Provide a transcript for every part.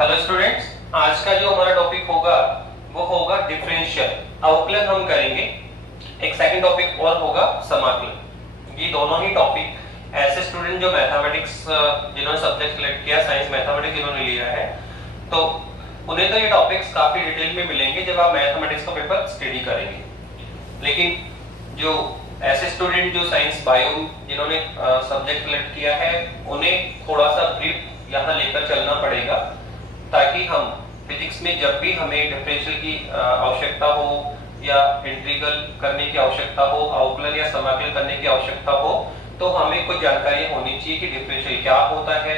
Hello students, आज का जो हमारा टॉपिक होगा वो होगा डिफरेंशियल। अवकलन हम करेंगे। एक सेकंड टॉपिक और होगा समाकलन। ये दोनों ही टॉपिक ऐसे स्टूडेंट जो मैथमेटिक्स जिन्होंने सब्जेक्ट सिलेक्ट किया, साइंस मैथमेटिक्स जिन्होंने लिया है, तो उन्हें तो ये टॉपिक्स काफी डिटेल में मिलेंगे जब आप मैथमेटिक्स का पेपर स्टडी करेंगे। लेकिन जो ऐसे स्टूडेंट जो साइंस बायो जिन्होंने सब्जेक्ट सिलेक्ट किया है, उन्हें थोड़ा सा ब्रीफ यहाँ लेकर चलना पड़ेगा, ताकि हम फिजिक्स में जब भी हमें डिफरेंशियल की आवश्यकता हो या इंटीग्रल करने की आवश्यकता हो, अवकलन या समाकलन करने की आवश्यकता हो, तो हमें कुछ जानकारी होनी चाहिए कि डिफरेंशियल क्या होता है,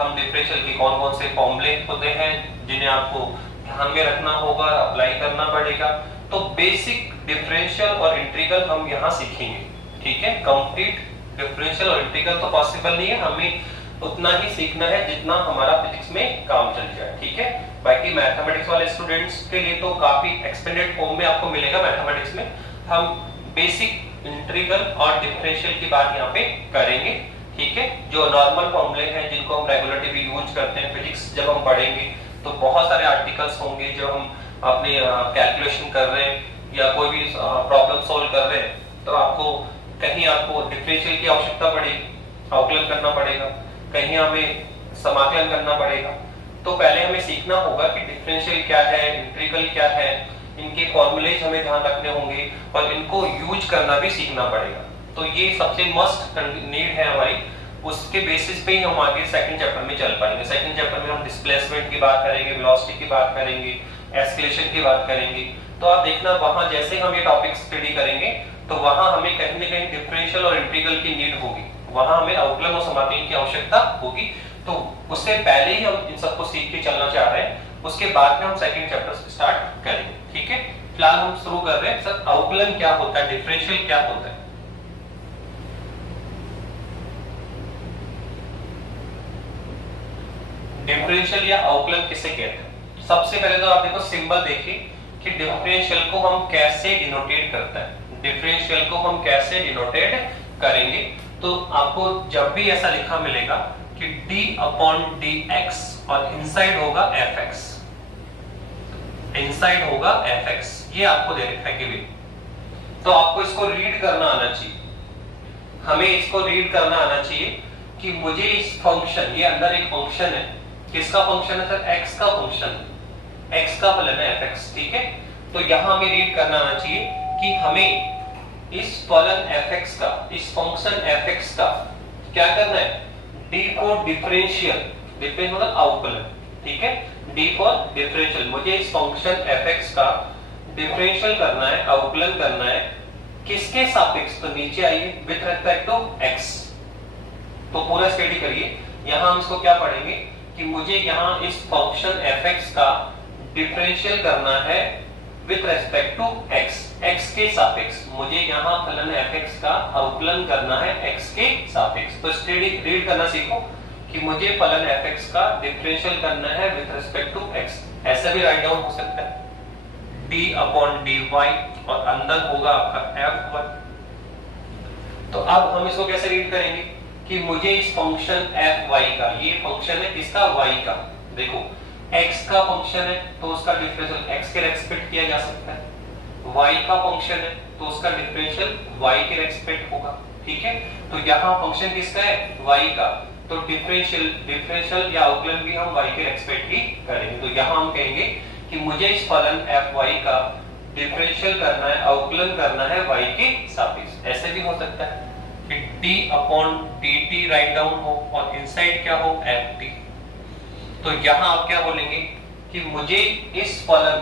हम डिफरेंशियल के कौन कौन से फॉर्मूले होते हैं जिन्हें आपको ध्यान में रखना होगा, अप्लाई करना पड़ेगा। तो बेसिक डिफरेंशियल और इंटीग्रल हम यहाँ सीखेंगे, ठीक है। कंप्लीट डिफरेंशियल और इंटीग्रल तो पॉसिबल नहीं है, हमें उतना ही सीखना है जितना हमारा फिजिक्स में काम चल जाए, ठीक है। बाकी मैथमेटिक्स वाले स्टूडेंट्स के लिए तो काफी एक्सपेंडेड फॉर्म में आपको मिलेगा मैथमेटिक्स में। हम बेसिक इंटीग्रल और डिफरेंशियल की बात यहाँ पे करेंगे, ठीक है। जो नॉर्मल फॉर्मूले हैं जिनको हम रेगुलरली भी यूज करते हैं, फिजिक्स जब हम पढ़ेंगे तो बहुत सारे आर्टिकल्स होंगे जो हम अपने कैलकुलेशन कर रहे हैं या कोई भी प्रॉब्लम सॉल्व कर रहे हैं, तो कहीं आपको डिफरेंशियल की आवश्यकता पड़ेगी, अवकलन करना पड़ेगा, कहीं हमें समाकलन करना पड़ेगा। तो पहले हमें सीखना होगा कि डिफरेंशियल क्या है, इंटीग्रल क्या है, इनके फॉर्मूलेज हमें ध्यान रखने होंगे और इनको यूज करना भी सीखना पड़ेगा। तो ये सबसे मस्ट नीड है हमारी। उसके बेसिस पे ही हम आगे सेकंड चैप्टर में चल पाएंगे। सेकंड चैप्टर में हम डिस्प्लेसमेंट की बात करेंगे, वेलोसिटी की बात करेंगे, एस्केलेशन की बात करेंगे। तो आप देखना, वहां जैसे हम ये टॉपिक स्टडी करेंगे तो वहां हमें कहीं ना कहीं डिफरेंशियल और इंटीग्रल की नीड होगी, वहां हमें अवकलन और समाकलन की आवश्यकता होगी। तो उससे पहले ही हम इन सबको सीख के चलना चाह रहे हैं, उसके बाद में हम सेकंड चैप्टर स्टार्ट करेंगे, ठीक है। फिलहाल हम शुरू कर रहे हैं। सर, अवकलन क्या होता है, डिफरेंशियल क्या होता है? डिफरेंशियल या अवकलन किसे कहते हैं? सबसे पहले तो आप देखो, सिंबल देखिए कि डिफरेंशियल को हम कैसे डिनोटेट करते हैं। डिफरेंशियल को हम कैसे डिनोटेट करेंगे? तो आपको जब भी ऐसा लिखा मिलेगा कि d/dx और इनसाइड होगा fx, इनसाइड होगा fx, ये आपको दे रखा है कि भी, तो आपको इसको रीड करना आना चाहिए। हमें इसको रीड करना आना चाहिए कि मुझे इस फंक्शन, ये अंदर एक फंक्शन है, किसका फंक्शन है सर? x का फंक्शन, x का फलन है fx, ठीक है। तो यहां हमें रीड करना आना चाहिए कि हमें इस फलन fx का, इस फंक्शन fx का क्या करना है? d फॉर डिफरेंशियल, डिफरेंशियल मतलब अवकलन, ठीक है। d फॉर डिफरेंशियल, मुझे इस फंक्शन fx का डिफरेंशियल करना है, अवकलन करना है। किसके सापेक्ष? तो नीचे आइए, विद रिस्पेक्ट टू x। तो पूरा स्टडी करिए। यहां हम इसको क्या पढ़ेंगे कि मुझे यहां इस फंक्शन fx का डिफरेंशियल करना है with respect to x, x के सापेक्ष। मुझे यहाँ फलन fx का अवकलन करना है x के सापेक्ष। तो स्टडी रीड करना सीखो कि मुझे फलन fx का डिफरेंशियल करना है विद रिस्पेक्ट टू x। ऐसा भी राइट डाउन हो सकता है, d/dy और अंदर होगा आपका f1। तो अब हम इसको कैसे रीड करेंगे कि मुझे इस फंक्शन fy का, ये फंक्शन है किसका? y का। देखो, x का फंक्शन है तो उसका डिफरेंशियल x के रेस्पेक्ट किया जा सकता है, y का फंक्शन है तो उसका डिफरेंशियल y के रेस्पेक्ट होगा, ठीक है। तो यहाँ फंक्शन किसका है? y का, तो डिफरेंशियल या अवकलन भी हम y के रेस्पेक्ट ही करेंगे। तो यहाँ हम कहेंगे कि मुझे इस फलन fy का डिफरेंशियल करना है, अवकलन करना है y के सापेक्ष। ऐसे भी हो सकता है कि d/dt राइट डाउन हो और इनसाइड क्या हो? ft। तो यहां आप क्या बोलेंगे कि मुझे इस फलन,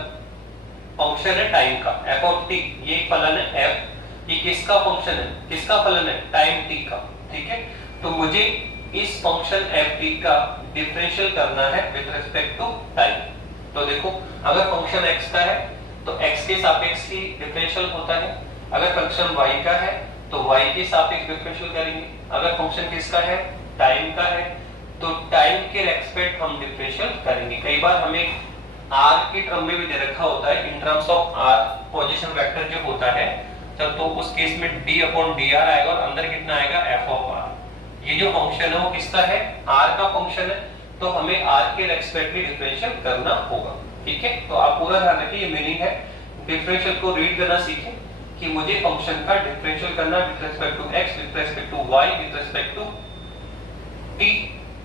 फंक्शन है टाइम का f(t), ये फलन है f, ये किसका फंक्शन है, किसका फलन है? टाइम t का, ठीक है। तो मुझे इस फंक्शन ft का डिफरेंशियल करना है विद रिस्पेक्ट टू टाइम। तो देखो, अगर फंक्शन x का है तो x के सापेक्ष ही डिफरेंशियल होता है, अगर फंक्शन y का है तो y के सापेक्ष डिफरेंशियल करेंगे, अगर फंक्शन किसका है? टाइम का है तो टाइम के रेस्पेक्ट हम डिफरेंशियल करेंगे। कई बार हमें r के टर्म में भी दे रखा होता है, in terms of r position vector जो होता है, तो उस केस में d/dr आएगा और अंदर कितना आएगा? f(r). ये जो फंक्शन है वो किसका है? r का फंक्शन है, तो हमें r के रेस्पेक्ट में डिफरेंशियल करना होगा। ठीक है, तो आप पूरा ध्यान रखिए, ये मीनिंग है। डिफरेंशियल को रीड करना सीखें कि मुझे फंक्शन का डिफरेंशियल करना with respect to x, with respect to y, with respect to t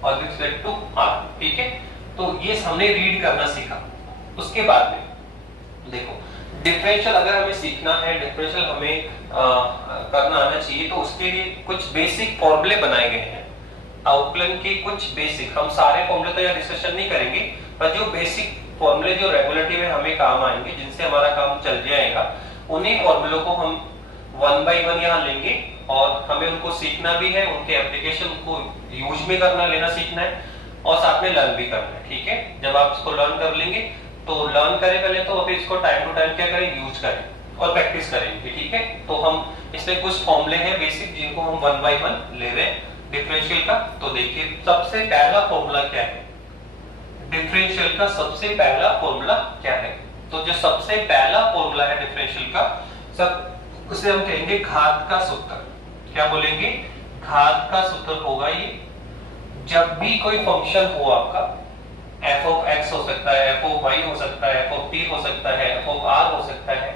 और विद रिस्पेक्ट टू r। ठीक है, तो ये हमने रीड करना सीखा। उसके बाद में देखो, डिफरेंशियल अगर हमें सीखना है, डिफरेंशियल हमें करना आना चाहिए, तो उसके लिए कुछ बेसिक फॉर्मूले बनाए गए हैं। आउटलाइन के कुछ बेसिक, हम सारे फॉर्मूले तो यहाँ डिस्कशन नहीं करेंगे, पर जो बेसिक फॉर्मूले जो रेगुलरिटी में हमें काम आएंगे, जिनसे हमारा काम चल जाएगा, उन्हीं फॉर्मूलों को हम वन बाय वन यहाँ लेंगे और हमें उनको सीखना भी है, उनके एप्लीकेशन को यूज में करना, लेना सीखना है और साथ में लर्न भी करना है। ठीक है, जब आप इसको लर्न कर लेंगे तो लर्न करें पहले, तो अभी इसको टाइम टू टाइम क्या करें, यूज करें और प्रैक्टिस करेंगे। ठीक है, तो हम इसमें कुछ फॉर्मूले हैं बेसिक, जिनको हम वन बाय वन ले रहे हैं डिफरेंशियल का। तो देखिए, सबसे पहला फॉर्मूला क्या है डिफरेंशियल का? सबसे पहला फॉर्मूला क्या है? तो जो सबसे पहला फॉर्मूला है डिफरेंशियल का, सब उसे हम कहेंगे घात का सूत्र। क्या बोलेंगे? घात का सूत्र होगा ये। जब भी कोई फंक्शन हो आपका, f of x हो सकता है, f of y हो सकता है, f of t हो सकता है, f of r हो सकता है,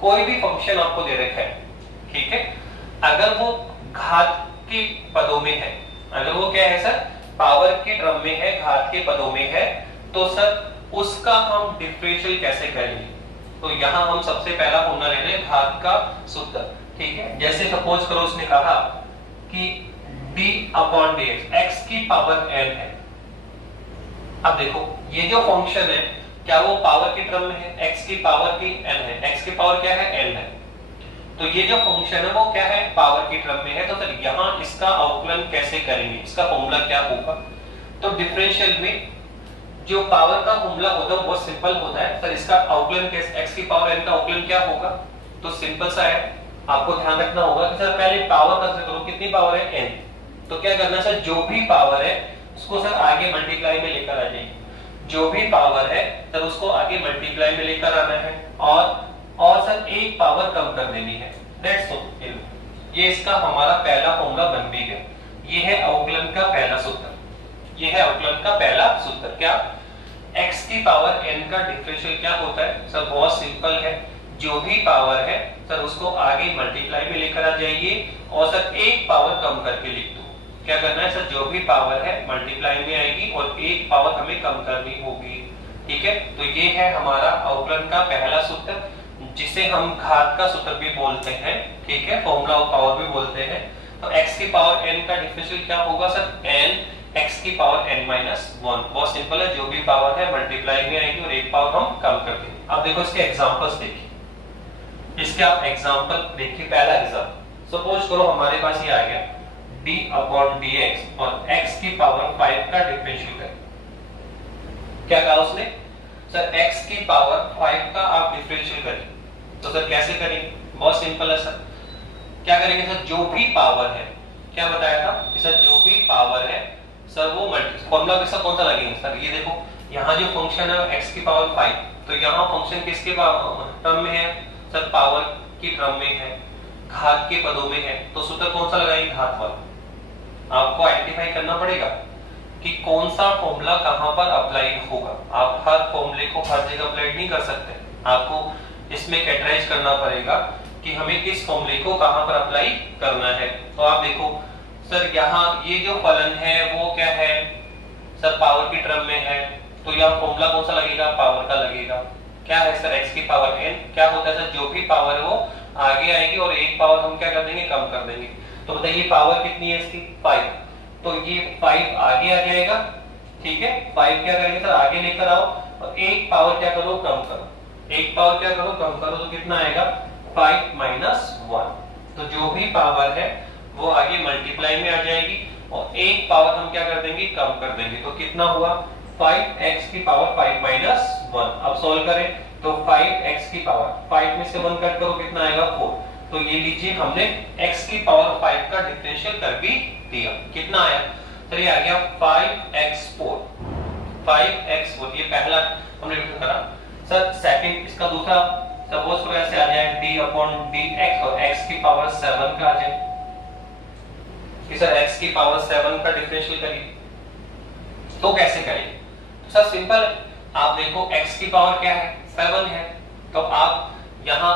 कोई भी फंक्शन आपको दे रखा है, ठीक है, अगर वो घात के पदों में है, अगर वो क्या है सर, पावर के क्रम में है, घात के पदों में है, तो सर उसका हम डिफरेंशियल कैसे करेंगे? तो यहां हम सबसे पहला फॉर्मूला ले रहे हैं घात का सूत्र। ठीक है, जैसे सपोज करो उसने कहा कि d अपॉन dx, x की पावर n है। अब देखो, ये जो फंक्शन है, क्या वो पावर के क्रम में है? x की पावर की n है, x की पावर क्या है? n है। तो ये जो फंक्शन है वो क्या है? पावर के क्रम में है। तो सर यहाँ इसका अवकलन कैसे करेंगे? इसका फॉर्मूला क्या होगा? तो डिफरेंशियल में जो पावर का फॉर्मूला होता है वो बहुत सिंपल होता है। सर इसका अवकलन कैसे, x की पावर n का अवकलन क्या होगा? तो सिंपल सा है, आपको ध्यान रखना होगा कि सर पहले पावर कंसीडर करो, कितनी पावर है? n। तो क्या करना सर, जो भी पावर है उसको सर आगे मल्टीप्लाई में लेकर आ जाइए। जो भी पावर है सर उसको आगे मल्टीप्लाई में लेकर आना है और सर एक पावर कम कर देनी है। That's all. ये इसका हमारा पहला फॉर्मूला बन भी गया। ये है अवकलन का पहला सूत्र। ये है अवकलन का पहला सूत्र। क्या? x की पावर n का डिफरेंशियल क्या होता है? सर बहुत सिंपल है, जो भी पावर है सर उसको आगे मल्टीप्लाई में लेकर आ जाइए और सर एक पावर कम करके लिख दो। क्या करना है सर, जो भी पावर है मल्टीप्लाई में आएगी और एक पावर हमें कम करनी होगी। ठीक है, तो ये है हमारा अवकलन का पहला सूत्र, जिसे हम घात का सूत्र भी बोलते हैं। ठीक है, फॉर्मूला ऑफ पावर भी बोलते हैं। तो x की पावर n का डिफरेंशियल क्या होगा सर? n x की पावर n माइनस 1। बहुत सिंपल है, जो भी पावर है मल्टीप्लाई में आएगी और एक पावर हम कम कर देंगे। अब देखो इसके एग्जांपल्स देखिए, इसके आप एग्जांपल देखिए। पहला एग्जांपल, सपोज करो हमारे पास ये आ गया d अपॉन dx और x की पावर 5 का डिफरेंशियल करें। क्या कहा उसने? सर x की पावर 5 का आप डिफरेंशियल करें। तो सर कैसे करेंगे? बहुत सिंपल है सर। क्या करेंगे सर, जो भी पावर है, क्या बताया था कि सर जो भी पावर है सर वो मल्टी, फॉर्मूला किसका कौन सा लगेगा सर? ये देखो, यहाँ जो फंक्शन है x की पावर 5, तो यहाँ फंक्शन किसके टर्म में है सर? पावर की टर्म में है, घात के पदों में है। तो सूत्र कौन सा लगाएंगे? घात वाला। आपको आइडेंटिफाई करना पड़ेगा कि कौन सा फॉर्मूला कहां पर अप्लाई होगा। आप हर फॉर्मूले को हर जगह अप्लाई नहीं कर सकते। आपको इसमें कैटेगराइज करना पड़ेगा कि हमें किस फॉर्मूले को कहां पर अप्लाई करना है। तो आप देखो सर, यहाँ ये जो फलन है वो क्या है सर? पावर की टर्म में है, तो यहाँ फॉर्मूला कौन सा लगेगा? पावर का लगेगा। क्या है सर? x की पावर n। क्या होता है सर, जो भी पावर है वो आगे आएगी और एक पावर हम क्या कर देंगे? कम कर देंगे। तो बताइए पावर कितनी है इसकी? 5। तो ये 5 आगे आ जाएगा। ठीक है, 5 क्या करेंगे सर? आगे लेकर आओ और एक पावर क्या करो? कम करो। एक पावर क्या करो? कम करो। तो कितना आएगा? 5 माइनस 1। तो जो भी पावर है वो आगे मल्टीप्लाई में आ जाएगी और एक पावर हम क्या कर देंगे? कम कर देंगे। तो कितना हुआ? 5x की पावर 5 माइनस 1। अब सॉल्व करें तो 5x की पावर 5 में से 1 कट करो, कितना आएगा? 4। तो ये लीजिए, हमने x की पावर 5 का डिफरेंशियल कर भी दिया। कितना आया सर? ये आ गया 5x4। 5x4 ये पहला हमने डिफरेंशियल करा। सर सेकंड, इसका दूसरा सपोज करो ऐसे आ जाए d अपॉन dx और x की पावर 7 का आ जाए कि सर x की पावर 7 का डिफरेंशियल करिए। तो कैसे करेंगे? तो सर सिंपल, आप देखो x की पावर क्या है 7 है, तो आप यहाँ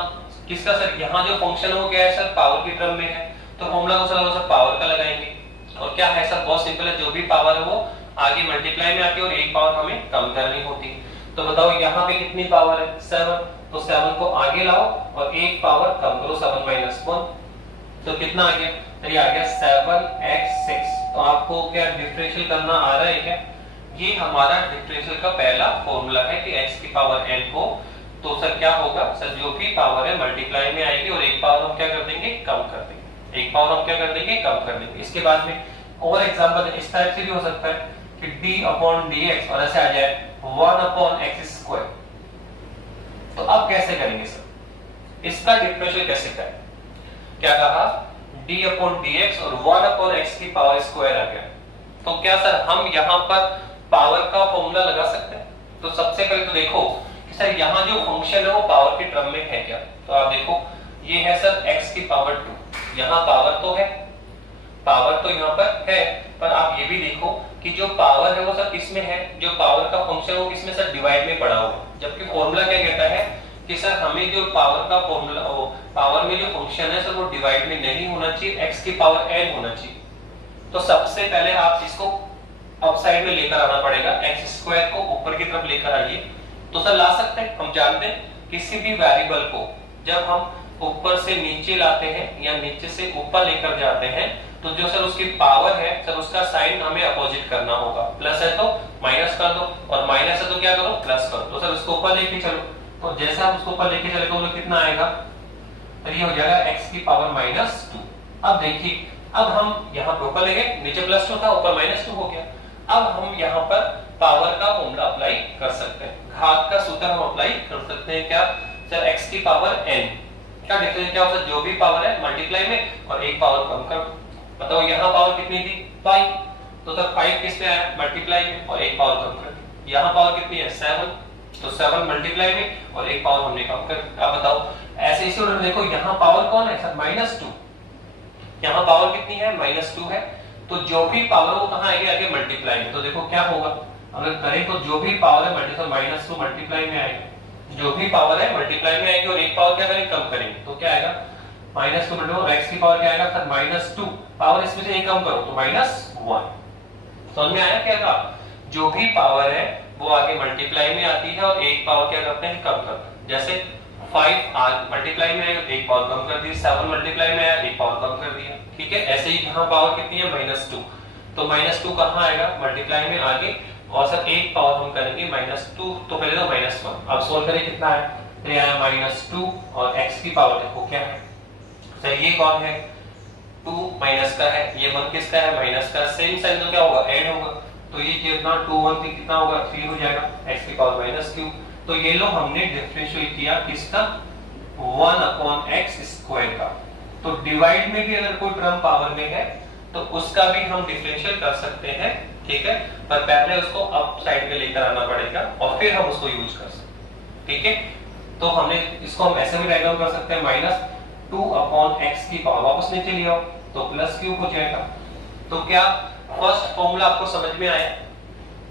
किसका सर, यहाँ जो फंक्शन है वो क्या है सर, पावर की टर्म में है, तो फॉर्मूला को सर पावर का लगाएंगे और क्या है सर, बहुत सिंपल है, जो भी पावर है वो आगे मल्टीप्लाई में आती है और एक पावर हमें कम करनी होती है। तो बताओ यहाँ पे कितनी पावर है 7, तो 7 को आगे लाओ और एक पावर कम करो 7 माइनस 1, तो कितना आ गया, तो ये आ गया 7x6। तो आपको क्या डिफरेंशियल करना आ रहा है क्या? ये हमारा डिफरेंशियल का पहला फॉर्मूला है कि x की पावर n को, तो सर क्या होगा सर, जो भी पावर है मल्टीप्लाई में आएगी और एक पावर हम क्या कर देंगे, कम कर देंगे, एक पावर हम क्या कर देंगे, कम कर देंगे। इसके बाद में और एग्जांपल इस टाइप से भी हो सकता है कि d/dx और ऐसे आ जाए 1/x²। तो अब कैसे करेंगे सर, इसका डिफरेंशियल कैसे करें? क्या कहा, d/dx और 1/x की पावर स्क्वायर आ गया, तो क्या सर हम यहाँ पर पावर का फॉर्मूला लगा सकते हैं? तो सबसे पहले तो देखो कि सर यहाँ जो फंक्शन है वो पावर के टर्म में है क्या? तो आप देखो ये है सर x की पावर 2, यहाँ पावर तो है, पावर तो यहाँ पर है, पर आप ये भी देखो कि जो पावर है वो सर किसमें है, जो पावर का फंक्शन है वो किसमें सर, डिवाइड में पड़ा हुआ है। जबकि फॉर्मूला क्या कहता है कि सर हमें जो पावर का फॉर्मूला, पावर में जो फंक्शन है सर वो डिवाइड में नहीं होना चाहिए, x की पावर n होना चाहिए। तो सबसे पहले आप इसको अप साइड में लेकर आना पड़ेगा, x² को ऊपर की तरफ लेकर आइए, तो सर ला सकते हैं। हम जानते हैं किसी भी वेरिएबल को जब हम ऊपर से नीचे लाते हैं या नीचे से ऊपर लेकर जाते हैं, तो जो सर उसकी पावर है सर उसका साइन हमें अपोजिट करना होगा, प्लस है तो माइनस कर दो और माइनस है तो क्या करो, प्लस करो। तो सर उसको ऊपर लेके चलो, तो जैसे हम उसको ऊपर लेके चलेंगे तो कितना आएगा, तो ये हो जाएगा x की पावर -2। अब देखिए, अब हम यहाँ पर ऊपर ले गए, नीचे +2 था, ऊपर -2 हो गया। अब हम यहाँ पर पावर का फॉर्मूला अप्लाई कर सकते हैं, घात का सूत्र हम अप्लाई कर सकते हैं। क्या सर, x की पावर n, क्या डिफरेंस क्या होता है, जो भी पावर है मल्टीप्लाई में और एक पावर कम कर। बताओ यहाँ पावर कितनी थी 5, तो सर 5 किस में आया, मल्टीप्लाई में, और एक पावर कम कर दी। यहाँ पावर कितनी है 7, तो 7 मल्टीप्लाई में और एक पावर हमने कम कर दी। अब बताओ ऐसे इसी ऑर्डर देखो, यहाँ पावर कौन है सर, -2, यहाँ पावर कितनी है -2 है, तो जो भी पावर वो कहाँ आएगी, आगे मल्टीप्लाई में। तो देखो क्या होगा, अगर करें तो जो भी पावर है -2 मल्टीप्लाई में आएगी, जो भी पावर है मल्टीप्लाई में आएगी और एक पावर क्या करेंगे, कम करेंगे, तो क्या आएगा -2 मल्टीप्लाई x की पावर क्या आएगा सर -2, पावर इसमें से एक कम करो तो -1। समझ में आया क्या था, जो भी पावर है वो आगे मल्टीप्लाई में आती है और एक पावर क्या करते हैं, कम करते हैं। जैसे 5 आज मल्टीप्लाई में आएगा, एक पावर कम कर दी, 7 मल्टीप्लाई में आया, एक पावर कम कर दिया, ठीक है। ऐसे ही यहाँ पावर कितनी है -2, तो -2 कहाँ आएगा, मल्टीप्लाई में आगे, और सर एक पावर हम करेंगे -2, तो पहले तो -1। अब सोल्व करें कितना है, तो ये आया -2 और x की पावर देखो क्या है सर, ये कौन है 2 माइनस का है, ये 1 किसका है, माइनस का, सेम साइन तो क्या होगा, ऐड होगा, तो ये कितना 2 1 3 कितना होगा 3 हो जाएगा, x की पावर -3। तो ये लो हमने डिफरेंशियल किया किसका, 1/x² का। तो डिवाइड में भी अगर कोई टर्म पावर में है तो उसका भी हम डिफरेंशियल कर सकते हैं, ठीक है, पर पहले उसको अप साइड में लेकर आना पड़ेगा और फिर हम उसको यूज कर सकते हैं, ठीक है। तो हमने इसको हम ऐसे भी राइट डाउन कर सकते हैं, -2/x की पावर, वापस नीचे ले आओ तो +3 हो जाएगा। तो क्या फर्स्ट फॉर्मूला आपको समझ में आया,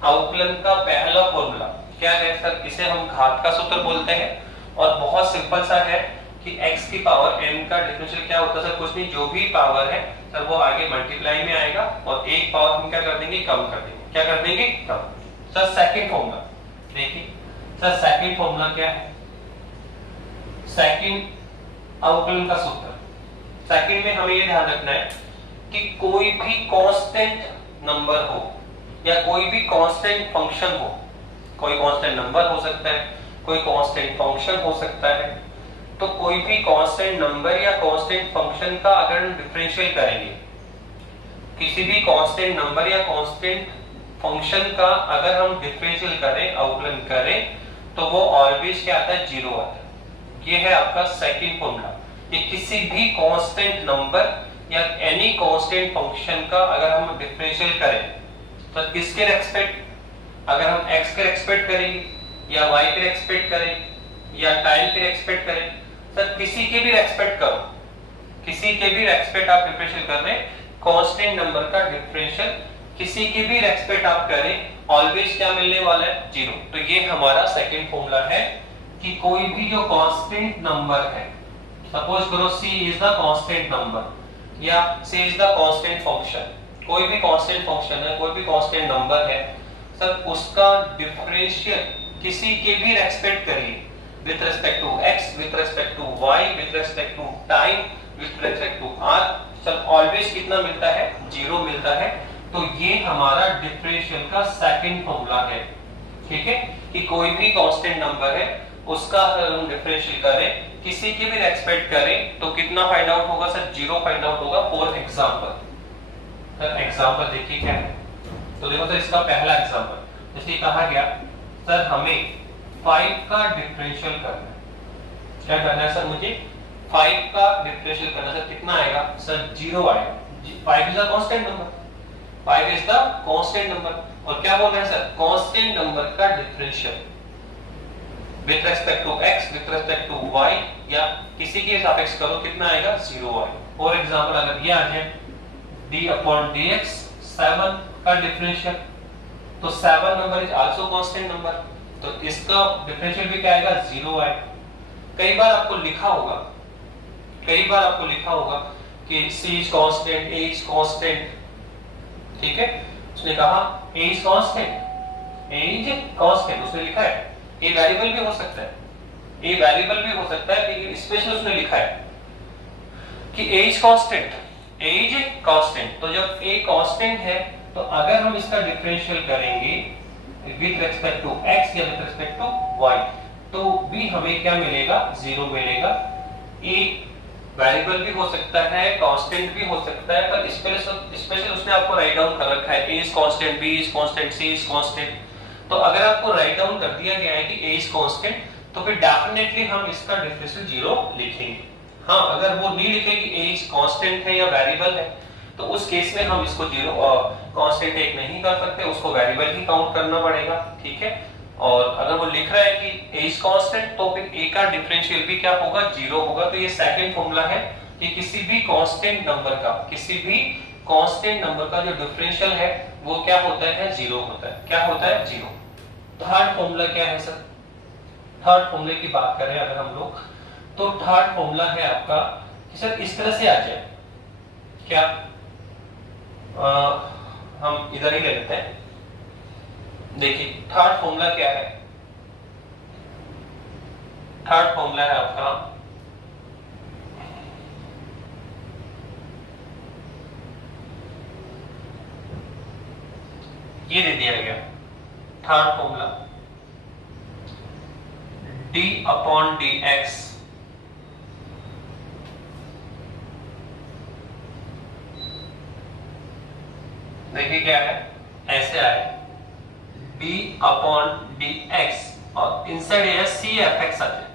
अवकलन का पहला फॉर्मूला क्या है सर, इसे हम घात का सूत्र बोलते हैं और बहुत सिंपल सा है कि x की पावर n का डिफरेंशियल क्या होता है सर, कुछ नहीं, जो भी पावर है सर वो आगे मल्टीप्लाई में आएगा और एक पावर हम क्या कर देंगे, कम कर देंगे, क्या कर देंगे, कम। सर सेकंड फॉर्मूला देखिए, सर सेकंड फॉर्मूला क्या है, सेकंड अवकलन का सूत्र, सेकंड में हमें ये ध्यान रखना है कि कोई भी कांस्टेंट नंबर हो या कोई भी कांस्टेंट फंक्शन हो, कोई कांस्टेंट नंबर हो सकता है, कोई कांस्टेंट फंक्शन हो सकता है, तो कोई भी कांस्टेंट नंबर या कांस्टेंट फंक्शन का अगर हम डिफरेंशियल करेंगे, किसी भी कांस्टेंट नंबर या कांस्टेंट फंक्शन का अगर हम डिफरेंशियल करें, अवकलन करें, तो वो ऑलवेज क्या आता है, 0 आता है। ये है आपका सेकंड फॉर्मूला, कि किसी भी कांस्टेंट नंबर या एनी कांस्टेंट फंक्शन का अगर हम डिफरेंशियल करें तो किसके रेस्पेक्ट, अगर हम x के रेस्पेक्ट करेंगे या y के रेस्पेक्ट करें या टाइम के रेस्पेक्ट करें, सर किसी के भी रेस्पेक्ट करो, किसी के भी रेस्पेक्ट आप डिफरेंशियल कर रहे हैं, कांस्टेंट नंबर का डिफरेंशियल किसी के भी रेस्पेक्ट आप करें ऑलवेज क्या मिलने वाला है, 0। तो ये हमारा सेकंड फॉर्मूला है कि कोई भी जो कांस्टेंट नंबर है, सपोज करो c is the constant number या c is the constant function, कोई भी कांस्टेंट फंक्शन है, कोई भी कांस्टेंट नंबर है सर, उसका डिफरेंशियल किसी के भी रेस्पेक्ट करिए, with respect to x, with respect to y, with respect to time, with respect to r, sir always कितना मिलता है, 0 मिलता है। तो ये हमारा डिफरेंशियल का सेकंड फॉर्मूला है, ठीक है, कि कोई भी कांस्टेंट नंबर है उसका अगर हम डिफरेंशियल करें, किसी की भी रेस्पेक्ट करें, तो कितना फाइंड आउट होगा सर, 0 फाइंड आउट होगा। फॉर एग्जांपल, सर एग्जांपल देखिए क्या है, तो देखो सर इसका पहला एग्जांपल, जैसे कहा गया सर हमें 5 का डिफरेंशियल करना है, क्या करना है सर, मुझे 5 का डिफरेंशियल करना है, सर कितना आएगा सर, 0 आएगा। 5 is a constant number, 5 is the constant number, और क्या बोल रहे हैं सर, कांस्टेंट नंबर का differential with respect to x, with respect to y या किसी के सापेक्ष करो, कितना आएगा, 0 आएगा। फॉर एग्जांपल अगर ये आ जाए d/dx 7 का डिफरेंशियल, तो 7 number is also constant number, तो इसका डिफरेंशियल भी क्या आएगा, 0 आएगा। कई बार आपको लिखा होगा, कई बार आपको लिखा होगा कि c is constant, a is constant, ठीक है, उसने कहा a is constant, a is constant, उसने लिखा है a वेरिएबल भी हो सकता है, a वेरिएबल भी हो सकता है, लेकिन स्पेशल उसने लिखा है कि a is constant, a is constant. तो जब a कांस्टेंट है तो अगर हम इसका डिफरेंशियल करेंगे विद रिस्पेक्ट टू x या विद रिस्पेक्ट टू y, तो भी हमें क्या मिलेगा, 0 मिलेगा। a वेरिएबल भी हो सकता है, कांस्टेंट भी हो सकता है, पर स्पेशल उसने आपको राइट डाउन कर रखा है, a is constant, b is constant, c is constant. तो अगर आपको राइट डाउन कर दिया गया है कि a इज कांस्टेंट, तो फिर डेफिनेटली हम इसका डिफरेंशियल 0 लिखेंगे। हाँ, अगर वो नहीं लिखे कि a इज कांस्टेंट है या वेरिएबल है, तो उस केस में हम इसको 0 कांस्टेंट टेक नहीं कर सकते, उसको वेरिएबल ही काउंट करना पड़ेगा, ठीक है। और अगर वो लिख रहा है कि a इज कांस्टेंट, तो फिर a का डिफरेंशियल भी क्या होगा, 0 होगा। तो ये सेकंड फॉर्मूला है कि किसी भी कांस्टेंट नंबर का, किसी भी कांस्टेंट नंबर का जो डिफरेंशियल है वो क्या होता है, 0 होता है। क्या होता है, 0। थर्ड फॉर्मूला क्या है सर, थर्ड फॉर्मूले की बात करें अगर हम लोग, तो थर्ड फॉर्मूला है आपका कि सर इस तरह से आ जाए, क्या हम इधर ही ले लेते हैं। देखिए थर्ड फॉर्मूला क्या है, थर्ड फॉर्मूला है आपका ये दे दिया गया, थर्ड फॉर्मूला d/dx देखिए क्या है, ऐसे आए d/dx और इनसाइड है cfx आ जाए,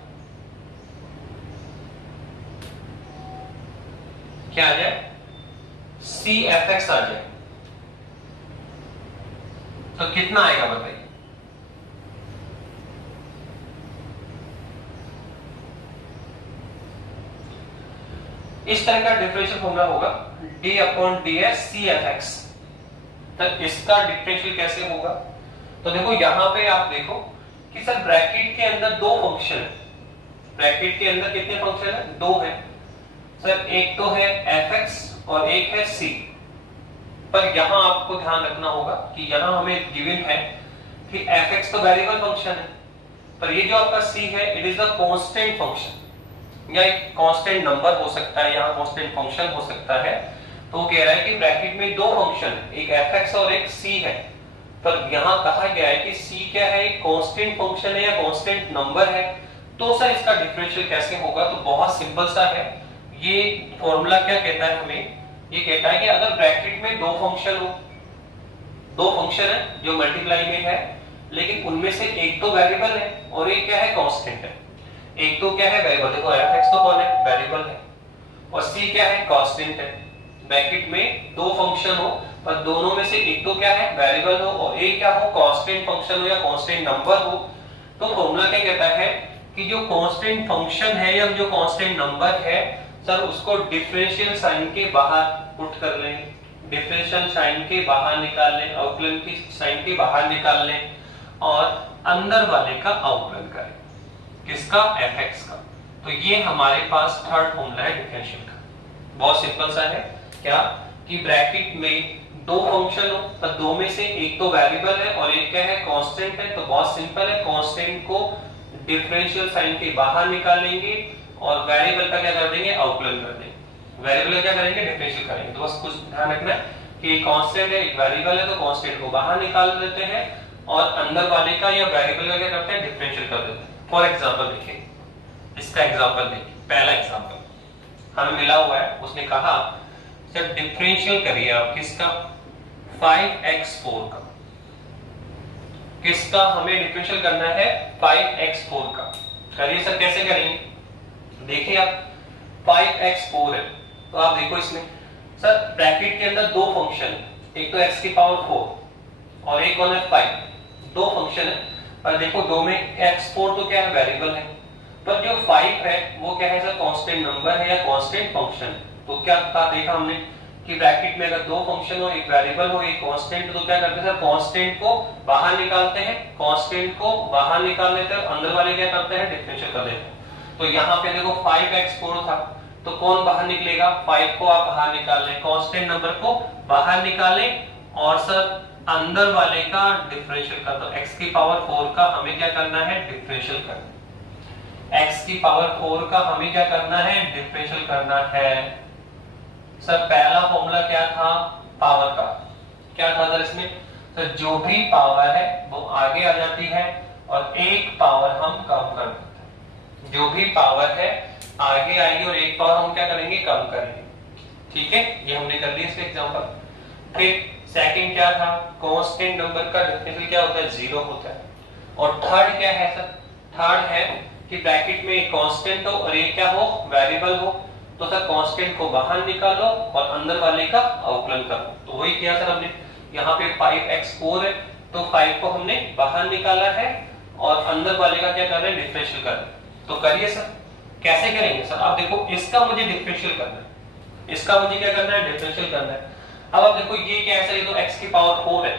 क्या आ जाए, cfx आ जाए, तो कितना आएगा बताइए, इस तरह का डिफरेंशियल फॉर्मूला होगा d/ds cfx। तो इसका डिफरेंशियल कैसे होगा, तो देखो यहां पे आप देखो कि सर ब्रैकेट के अंदर दो फंक्शन है, ब्रैकेट के अंदर कितने फंक्शन है, दो है सर, एक तो है fx और एक है c। पर यहां आपको ध्यान रखना होगा कि यहां हमें गिवन है कि fx तो वेरिएबल फंक्शन है, पर ये जो आपका c है it is the constant function या एक कांस्टेंट नंबर हो सकता है, यहाँ कांस्टेंट फंक्शन हो सकता है। तो वो कह रहा है कि ब्रैकेट में दो फंक्शन है, एक fx और एक c है, पर यहाँ कहा गया है कि c क्या है, एक कांस्टेंट फंक्शन है या कांस्टेंट नंबर है। तो सर इसका डिफरेंशियल कैसे होगा, तो बहुत सिंपल सा है। ये फॉर्मूला क्या कहता है हमें, ये कहता है कि अगर ब्रैकेट में दो फंक्शन हो, दो फंक्शन है जो मल्टीप्लाई में है, लेकिन उनमें से एक तो वेरिएबल है और एक क्या है, कांस्टेंट है। एक तो क्या है वेरिएबल, देखो fx तो कौन है, वेरिएबल है, और c क्या है, कांस्टेंट है। ब्रैकेट में दो फंक्शन हो पर दोनों में से एक तो क्या है, वेरिएबल हो, और एक क्या हो, कांस्टेंट फंक्शन हो या कांस्टेंट नंबर हो। तो फॉर्मूला क्या कहता है कि जो कांस्टेंट फंक्शन है या जो कांस्टेंट नंबर है सर, उसको डिफरेंशियल साइन के बाहर पुट कर लेंगे, डिफरेंशियल साइन के बाहर निकाल लें, अवकलन की साइन के बाहर निकाल लें और अंदर वाले का अवकलन करें, किसका, fx का। तो ये हमारे पास थर्ड फॉर्मूला है डिफरेंशियल का। बहुत सिंपल सा है, क्या कि ब्रैकेट में दो फंक्शन हो, तो दो में से एक तो वेरिएबल है और एक क्या है, कांस्टेंट है। तो बहुत सिंपल है, कांस्टेंट को डिफरेंशियल साइन के बाहर निकालेंगे और वेरिएबल का क्या कर देंगे, अवकलन कर देंगे। वेरिएबल क्या करेंगे, डिफरेंशियल करेंगे। तो बस कुछ ध्यान रखना है कि कांस्टेंट है, एक वेरिएबल है, तो कांस्टेंट को बाहर निकाल देते हैं और अंदर वाले का या वेरिएबल का क्या करते हैं, डिफरेंशियल कर देते हैं। फॉर एग्जांपल देखिए, इसका एग्जांपल देखिए, पहला एग्जांपल हमें मिला हुआ है, उसने कहा जब डिफरेंशियल करिए आप किसका, 5x4 का। किसका हमें डिफरेंशियल करना है, 5x4 का। करिए सर, कैसे करेंगे, देखिए आप 5x4 है, तो आप देखो इसमें सर ब्रैकेट के अंदर दो फंक्शन है, एक तो x की पावर 4 और एक कौन है 5, दो फंक्शन है। पर देखो दो में x4 तो क्या है, वेरिएबल है, पर जो 5 है वो क्या है सर, कांस्टेंट नंबर है या कांस्टेंट फंक्शन है। तो क्या था, देखा हमने कि ब्रैकेट में अगर दो फंक्शन हो, एक वेरिएबल हो, एक कांस्टेंट, तो क्या करते हैं सर, कांस्टेंट को बाहर निकालते हैं, कांस्टेंट को बाहर निकाल लेते हैं, अंदर वाले क्या करते हैं, डिफरेंशियल कर देते हैं। तो यहाँ पे देखो 5x4 था, तो कौन बाहर निकलेगा, 5 को आप बाहर निकाल लें, कांस्टेंट नंबर को बाहर निकालें और सर अंदर वाले का डिफरेंशियल कर दो। x की पावर 4 का हमें क्या करना है, डिफरेंशियल करना है। x की पावर 4 का हमें क्या करना है, डिफरेंशियल करना है। सर पहला फॉर्मूला क्या था, पावर का, क्या था सर इसमें, सर जो भी पावर है वो आगे आ जाती है और एक पावर हम कम कर देते हैं। जो भी पावर है आगे आएगी और एक पावर हम क्या करेंगे, कम करेंगे। ठीक है, ये हमने कर लिया इसका एग्जांपल। फिर सेकंड क्या था, कांस्टेंट नंबर का डिफरेंशियल क्या होता है, 0 होता है। और थर्ड क्या है सर, थर्ड है कि ब्रैकेट में एक कांस्टेंट हो और एक क्या हो, वेरिएबल हो। तो सर कांस्टेंट को बाहर निकालो और अंदर वाले का अवकलन करो। तो वही किया सर हमने, यहाँ पे 5x4 है, तो 5 को हमने बाहर निकाला है और अंदर वाले का क्या कर रहे हैं, डिफरेंशियल कर रहे हैं। तो करिए सर, कैसे करेंगे सर, आप देखो इसका मुझे डिफरेंशियल करना है, इसका मुझे क्या करना है, डिफरेंशियल करना है। अब आप देखो ये क्या है सर, ये तो x की पावर 4 है,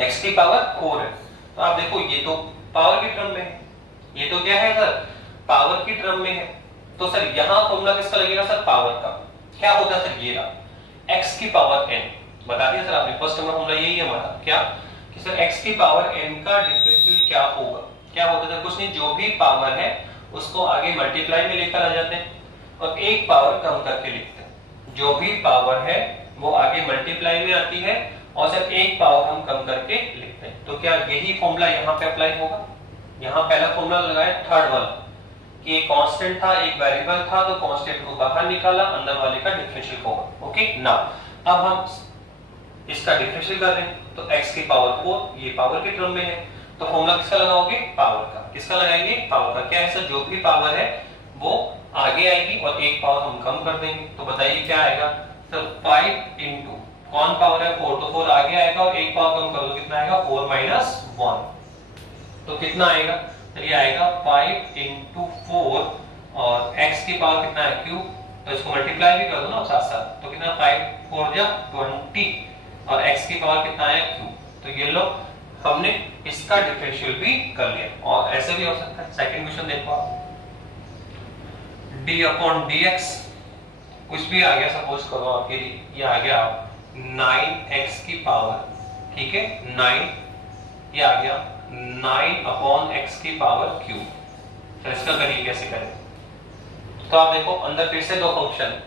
x की पावर 4 है। तो आप देखो ये तो पावर की टर्म में है, ये तो क्या है सर, पावर की टर्म में है। तो सर यहां फॉर्मूला किसका लगेगा सर, पावर का। क्या होता है सर, ये रहा x की पावर n, बता दिया सर आपने, फर्स्ट नंबर फॉर्मूला यही है हमारा, क्या कि सर x की पावर n का डिफरेंशियल क्या होगा। क्या होता है, कुछ नहीं, जो भी पावर है उसको आगे मल्टीप्लाई में लेकर आ जाते हैं और एक पावर कम करके लिखते हैं। जो भी पावर है वो आगे मल्टीप्लाई में आती है और सर एक पावर हम कम करके लिखते हैं। तो क्या यही फॉर्मूला यहाँ पे अप्लाई होगा। यहाँ पहला फॉर्मूला लगाया थर्ड वाला कि एक कांस्टेंट था, एक वेरिएबल था, तो कांस्टेंट को बाहर निकाला, अंदर वाले का डिफरेंशियल होगा। ओके ना, अब हम इसका डिफरेंशियल कर रहे हैं, तो x की पावर 4 ये पावर के टर्म में है, तो फॉर्मूला किसका लगाओगे, पावर का। किसका लगाएंगे, पावर का। क्या है सर, जो भी पावर है वो आगे आएगी और एक पावर हम कम कर देंगे। तो बताइए क्या आएगा सर, 5 इंटू कौन पावर है 4, तो 4 आगे आएगा और एक पावर कम कर दो, कितना आएगा 4 माइनस 1। तो कितना आएगा, तो ये आएगा 5 इंटू 4 और x की पावर कितना है, क्यूब, तो इसको मल्टीप्लाई भी कर दो ना साथ साथ, तो कितना 5 4 जा 20 और x की पावर कितना है, क्यूब। तो ये लो हमने इसका डिफरेंशियल भी कर लिया। और ऐसे भी हो सकता है, सेकंड क्वेश्चन देखो आप, d अपॉन dx कुछ भी आ गया, सपोज करो आपके लिए ये आ गया 9x की पावर, ठीक है 9, ये आ गया 9 अपॉन x की पावर क्यूब। तो इसका करिए कैसे करें। तो आप देखो अंदर फिर से दो फंक्शन,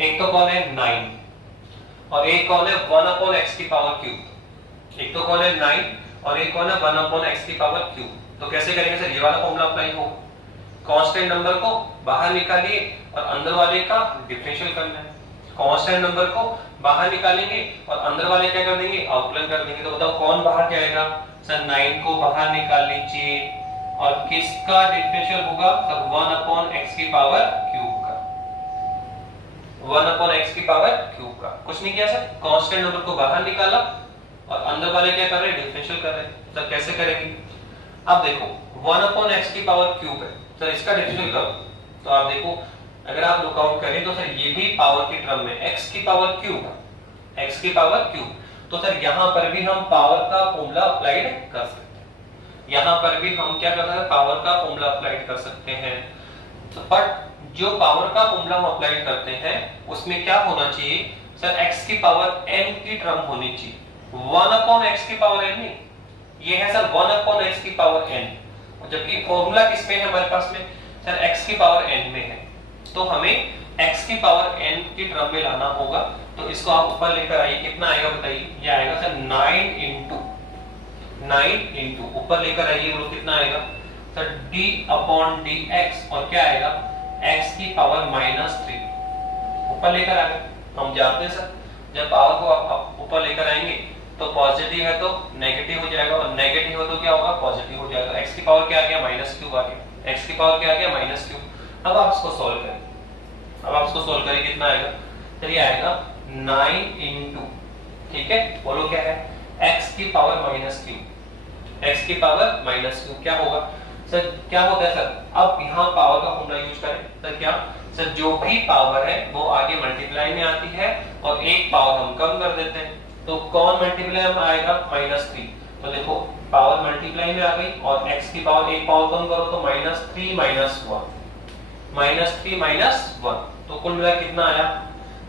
एक तो कौन है 9 और एक कौन है 1 अपॉन x की पावर क्यूब। एक तो कौन है 9 और एक कौन है 1 अपॉन x की पावर क्यूब। तो कैसे करेंगे सर, ये वाला फॉर्मूला अप्लाई हो, कांस्टेंट नंबर को बाहर निकालिए और अंदर वाले का डिफरेंशियल करना है। कांस्टेंट नंबर को बाहर निकालेंगे और अंदर वाले क्या कर देंगे, अवकलन कर देंगे। तो बताओ कौन बाहर जाएगा सर, 9 को बाहर निकाल लीजिए और किसका डिफरेंशियल होगा सर, 1 अपॉन x की पावर क्यूब का। 1 अपॉन x की पावर क्यूब का। कुछ नहीं किया सर, कांस्टेंट नंबर को बाहर निकाला और अंदर वाले क्या कर रहे हैं, डिफरेंशियल कर रहे हैं। सर कैसे करेंगे, अब देखो 1 अपॉन x की पावर क्यूब है, सर इसका डिफरेंशियल करो। तो आप देखो अगर आप लुकआउट करें तो सर ये भी पावर की टर्म में x की पावर क्यूब x की पावर क्यूब। तो सर यहां पर भी हम पावर का फॉर्मूला अप्लाइड कर सकते हैं, यहां पर भी हम क्या कर सकते हैं, पावर का फॉर्मूला अप्लाइड कर सकते हैं। तो बट जो पावर का फॉर्मूला हम अप्लाई करते हैं उसमें क्या होना चाहिए सर, x की पावर n की टर्म होनी चाहिए, 1 अपॉन x की पावर n नहीं, ये है सर 1 अपॉन x की पावर n, जबकि फॉर्मूला किसमें है हमारे पास में सर, x की पावर n में है। तो हमें x की पावर n की टर्म में लाना होगा। तो इसको आप ऊपर लेकर आइए, कितना आएगा बताइए, ये आएगा सर 9 इंटू ऊपर लेकर आइए, बोलो कितना आएगा सर, d अपॉन dx और क्या आएगा x की पावर -3 ऊपर लेकर आ गए। हम जानते हैं सर जब पावर को आप ऊपर लेकर आएंगे तो पॉजिटिव है तो नेगेटिव हो जाएगा और नेगेटिव हो तो क्या होगा, पॉजिटिव हो जाएगा। x की पावर क्या आ गया, -3 आ गया, x की पावर क्या आ गया, -3। अब आप इसको सॉल्व करें, अब आप इसको सॉल्व करें, कितना आएगा, चलिए आएगा 9 इंटू, ठीक है, बोलो क्या है, x की पावर -3, x की पावर -3 क्या होगा सर, क्या होता है सर, अब यहाँ पावर का फॉर्मूला यूज करें सर, क्या सर, जो भी पावर है वो आगे मल्टीप्लाई में आती है और एक पावर हम कम कर देते हैं, तो कौन मल्टीप्लाई में आएगा, -3। तो देखो पावर मल्टीप्लाई में आ गई और x की पावर एक पावर कम करो तो -3 -1, तो कुल मिला कितना आया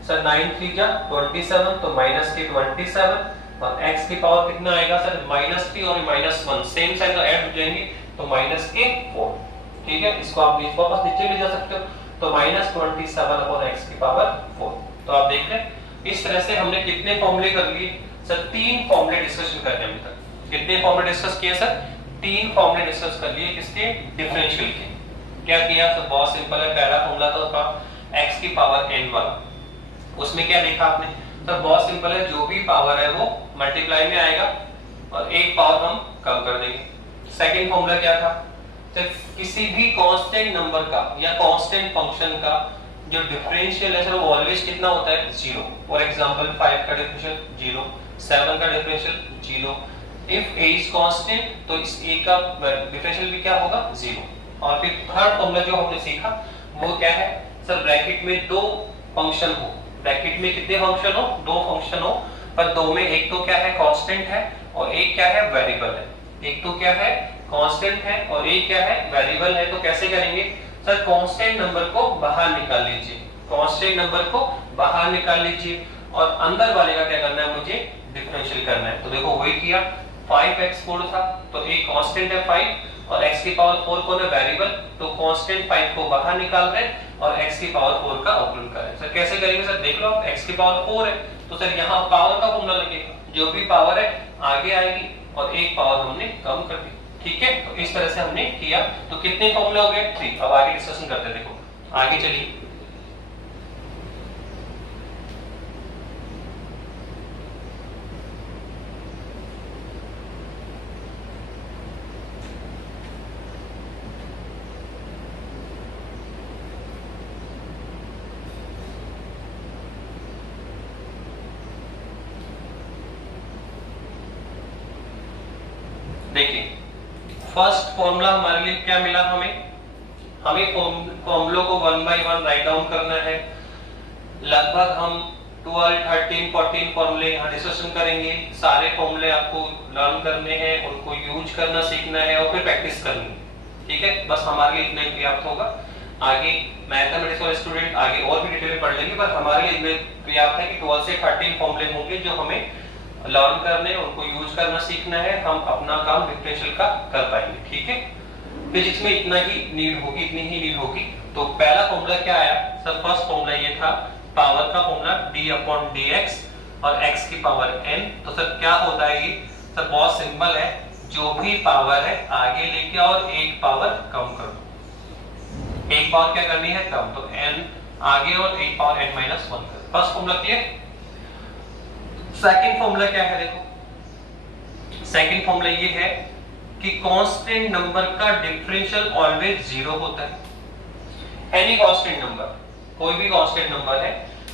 सर, 9 3 जा 27, तो -27 और x की पावर कितना आएगा सर, -3 और -1 सेम साइन तो ऐड हो जाएंगे तो -4, ठीक है, इसको आप वापस नीचे ले जा सकते हो, तो -27 अपॉन x की पावर 4। तो आप देख रहे हैं इस तरह से हमने कितने फॉर्मूले कर लिए सर, 3 फॉर्मूले डिस्कशन कर लिए अभी तक। कितने फॉर्मूले डिस्कस किए सर, 3 फॉर्मूले डिस्कस कर लिए, किसके, डिफरेंशियल के। क्या किया सर, बहुत सिंपल है, पहला फॉर्मूला था x की पावर n वाला, उसमें क्या देखा आपने सर, बहुत सिंपल है, जो भी पावर है वो मल्टीप्लाई में आएगा और एक पावर हम कम कर देंगे। सेकंड फॉर्मूला क्या था सर, किसी भी कांस्टेंट नंबर का या कांस्टेंट फंक्शन का जो डिफरेंशियल है सर वो ऑलवेज कितना होता है, 0। फॉर एग्जांपल 5 का डिफरेंशियल 0, 7 का differential 0। If a is constant तो इस a का डिफरेंशियल भी क्या होगा, 0। और फिर थर्ड फॉर्मूला जो हमने सीखा वो क्या है सर, ब्रैकेट में 2 फंक्शन हो, ब्रैकेट में कितने फंक्शन हो, 2 फंक्शन हो, पर 2 में एक तो क्या है, कांस्टेंट है और एक क्या है, वेरिएबल है। एक तो क्या है, कांस्टेंट है और एक क्या है, वेरिएबल है। तो कैसे करेंगे सर, कांस्टेंट नंबर को बाहर निकाल लीजिए, कांस्टेंट नंबर को बाहर निकाल लीजिए और अंदर वाले का क्या करना है, मुझे डिफरेंशियल करना है। तो देखो वही किया, 5x4 था तो एक कांस्टेंट है 5 और x की पावर 4 कौन है, वेरिएबल, तो कांस्टेंट 5 को बाहर निकाल रहे हैं और x की पावर 4 का अवकलन कर रहे हैं। सर कैसे करेंगे सर, देख लो आप, x की पावर 4 है तो सर यहाँ पावर का फॉर्मूला लगेगा, जो भी पावर है आगे आएगी और एक पावर हमने कम कर दी, ठीक है। तो इस तरह से हमने किया, तो कितने फॉर्मूले हो गए, 3। अब आगे डिस्कशन करते हैं, देखो आगे चलिए। देखिए फर्स्ट फॉर्मूला हमारे लिए क्या मिला, हमें फॉर्मूलों को 1 बाय 1 राइट डाउन करना है। लगभग हम 12 13 14 फॉर्मूले यहाँ डिस्कशन करेंगे। सारे फॉर्मूले आपको लर्न करने हैं, उनको यूज करना सीखना है और फिर प्रैक्टिस करनी है, ठीक है। बस हमारे लिए इतना ही पर्याप्त होगा। आगे मैथमेटिक्स वाले स्टूडेंट आगे और भी डिटेल में पढ़ लेंगे, पर हमारे लिए पर्याप्त है कि 12 से 13 फॉर्मूले होंगे जो हमें लर्न करने, उनको यूज करना सीखना है, हम अपना काम डिफरेंशियल का कर पाएंगे, ठीक है। फिजिक्स में इतना ही नीड होगी, इतनी ही नीड होगी। तो पहला फॉर्मूला क्या आया सर, फर्स्ट फॉर्मूला ये था पावर का फॉर्मूला d अपॉन dx और x की पावर n। तो सर क्या होता है ये सर, बहुत सिंपल है, जो भी पावर है आगे लेके और एक पावर कम कर दो, एक पावर क्या करनी है, कम, तो n आगे और एक पावर n माइनस 1 कर। First formula clear. Second formula क्या है, देखो सेकंड फॉर्मूला ये है कि कांस्टेंट नंबर का डिफरेंशियल ऑलवेज 0 होता है। एनी कांस्टेंट नंबर, कोई भी कांस्टेंट नंबर है,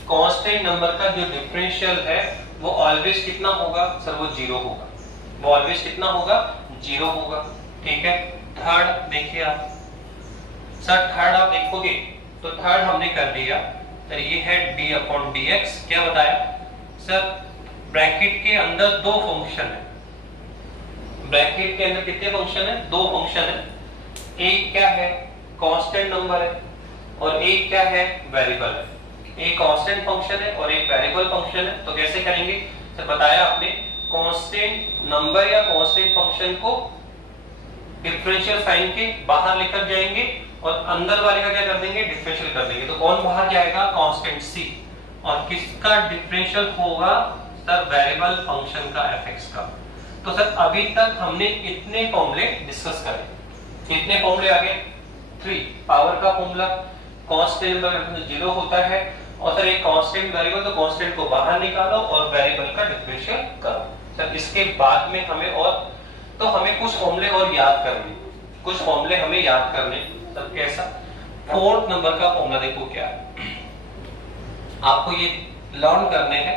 कांस्टेंट नंबर का जो डिफरेंशियल है वो ऑलवेज कितना होगा सर, वो 0 होगा, वो ऑलवेज कितना होगा, 0 होगा, ठीक है। थर्ड देखिए आप सर, थर्ड आप देखोगे तो थर्ड हमने कर दिया सर, ये है d अपॉन dx, क्या बताया सर ब्रैकेट के अंदर दो फंक्शन है, ब्रैकेट के अंदर कितने फंक्शन है? दो फंक्शन है। एक क्या है? कांस्टेंट नंबर है, और एक क्या है? वेरिएबल है। एक कांस्टेंट फंक्शन है और एक वेरिएबल फंक्शन है। तो कैसे करेंगे? सर बताया आपने, कांस्टेंट नंबर या कांस्टेंट फंक्शन को डिफरेंशियल साइन के बाहर लेकर जाएंगे और अंदर वाले का क्या कर देंगे? डिफरेंशियल कर देंगे। तो कौन बाहर जाएगा? कांस्टेंट सी। और किसका डिफरेंशियल होगा? सर वेरिएबल फंक्शन का fx का। तो सर अभी तक हमने इतने फॉर्मूले डिस्कस करे। कितने फॉर्मूले आ गए? 3। पावर का फॉर्मूला, कांस्टेंट नंबर 0 होता है, और सर एक कांस्टेंट वेरिएबल, तो कांस्टेंट को बाहर निकालो और वेरिएबल का डिफरेंशियल करो। सर इसके बाद में हमें कुछ फॉर्मूले और याद करने, कुछ फॉर्मूले हमें याद करने। सर कैसा? 4th नंबर का फॉर्मूला देखो क्या है, आपको ये लर्न करने हैं।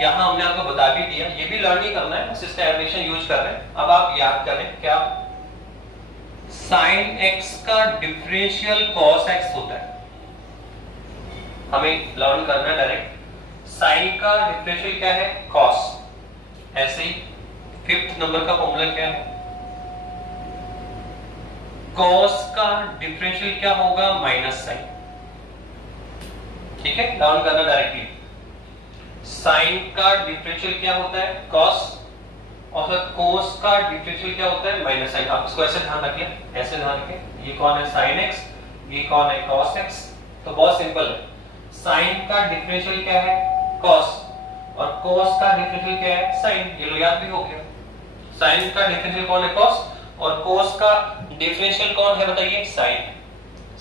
यहां हमने आपको बता भी दिया, ये भी लर्न ही करना है, बस इसका एडिशन यूज कर रहे हैं। अब आप याद करें क्या? sin x का डिफरेंशियल cos x होता है, हमें लर्न करना है डायरेक्ट। sin का डिफरेंशियल क्या है? cos। ऐसे ही 5th नंबर का फॉर्मूला क्या है? cos का डिफरेंशियल क्या होगा? Minus sign. ठीक है, लर्न करना डायरेक्टली। sin का डिफरेंशियल क्या होता है? cos, और फिर cos का डिफरेंशियल क्या होता है? Minus sign. आप इसको ऐसे ध्यान रखिए, ऐसे ध्यान रखिए। ये कौन है? sin x, ये कौन है? cos x। तो बहुत सिंपल है, sin का डिफरेंशियल क्या है? cos, और cos का डिफरेंशियल क्या है? sin। ये लो याद भी हो गया। sin का डिफरेंशियल कौन है? cos, और cos का डिफरेंशियल कौन है बताइए? sin।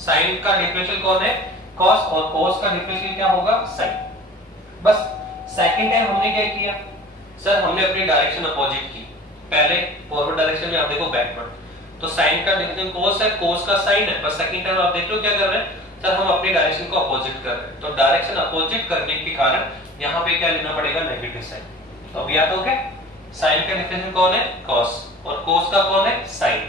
sin का डिफरेंशियल कौन है? cos, और cos का डिफरेंशियल क्या होगा? sin। बस सेकंड टाइम हमने क्या किया? सर हमने अपनी डायरेक्शन अपोजिट की। पहले फॉरवर्ड डायरेक्शन में, आप देखो बैकवर्ड। तो sin का डिफरेंशियल cos है, cos का sin है। बस सेकंड टाइम आप देख लो क्या कर रहे हैं? सर हम अपनी डायरेक्शन को अपोजिट कर रहे हैं। तो डायरेक्शन अपोजिट करने के कारण यहाँ पे क्या लेना पड़ेगा? Negative sign. तो अब याद हो गया, sin का डिफरेंशियल कौन है? cos, और cos का कौन है? sin।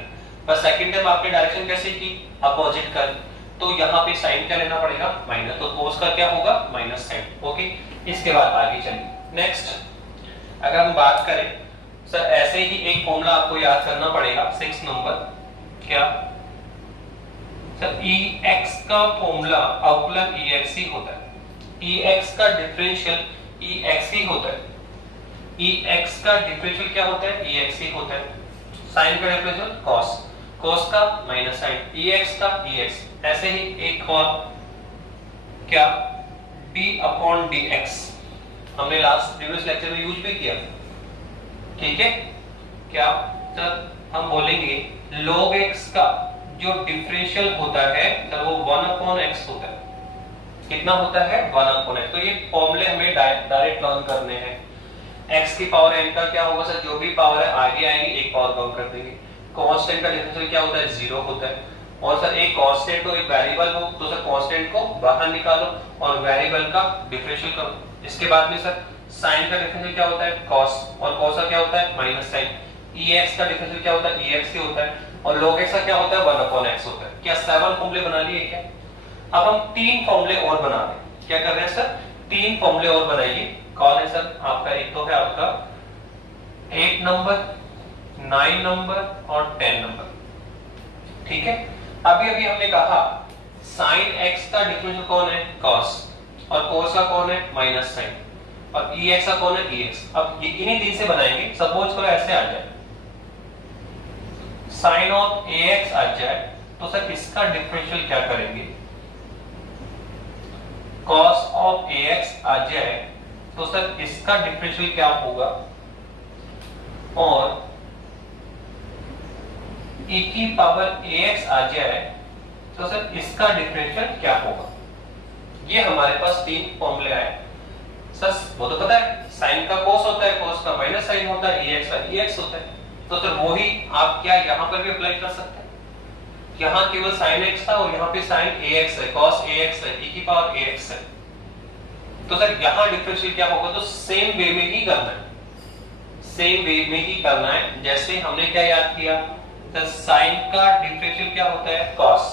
बस सेकंड टाइम आपने डायरेक्शन कैसे की? अपोजिट कर। तो यहाँ पे sin क्या लेना पड़ेगा? माइनस। तो cos का क्या होगा? Minus sign. ओके, इसके बाद आगे चलिए। नेक्स्ट अगर हम बात करें, सर ऐसे ही एक फॉर्मूला आपको याद करना पड़ेगा, 6 नंबर। क्या? सर ex का फॉर्मूला अवकलन ex ही होता है। ex का डिफरेंशियल ex ही होता है। ex का डिफरेंशियल क्या होता है? ex ही होता है। sin का डिफरेंशियल cos, cos का माइनस साइन, ex का ex। ऐसे ही एक और क्या? d/dx हमने लास्ट प्रीवियस लेक्चर में यूज भी किया। ठीक है, क्या? सर हम बोलेंगे log x का जो डिफरेंशियल होता है सर वो 1/x होता है। कितना होता है? 1/x। तो ये फॉर्मूले हमें डायरेक्ट लर्न करने हैं। x की पावर n का क्या होगा? सर जो भी पावर है आगे आएगी, एक पावर कम कर देंगे। कांस्टेंट का डिफरेंशियल क्या होता है? 0 होता है। और सर एक कांस्टेंट हो, एक वेरिएबल हो, तो सर कांस्टेंट को बाहर निकालो और वेरिएबल का डिफरेंशियल करो। इसके बाद में सर sin का डिफरेंशियल क्या होता है? cos, और cos का क्या होता है? Minus sign. ex का डिफरेंशियल क्या होता है? ex ही होता है। और log x का क्या होता है? 1/x होता है। क्या 7 फॉर्मूले बना लिए क्या? अब हम 3 फॉर्मूले और बना रहे हैं। क्या कर रहे हैं सर? 3 फॉर्मूले और बनाइए। कौन है सर? आपका एक तो है आपका 8 नंबर, 9 नंबर और 10 नंबर। ठीक है, अभी हमने कहा sin x का डिफरेंशियल कौन है? cos, और cos का कौन है? माइनस साइन, और ex का कौन है? ex। अब ये इन्हीं 3 से बनाएंगे। सपोज करो ऐसे आ जाए, sin ऑफ ax आ जाए, तो सर इसका डिफरेंशियल क्या करेंगे? cos ऑफ ax आ जाए, तो सर इसका डिफरेंशियल क्या होगा? और e की पावर ax आ जाए, तो सर इसका डिफरेंशियल क्या होगा? ये हमारे पास 3 फॉर्मूले आए। सर वो तो पता है, sin का cos होता है, cos का माइनस साइन होता है, ex का ex होता है। तो सर वो ही आप क्या यहाँ पर भी अप्लाई कर सकते हैं। यहाँ केवल sin x था और यहाँ पे sin ax है, cos ax है, e की पावर ax है। तो सर यहाँ डिफरेंशियल क्या होगा? तो सेम वे में ही करना है, सेम वे में ही करना है। जैसे हमने क्या याद किया? सर sin का डिफरेंशियल क्या होता है? cos।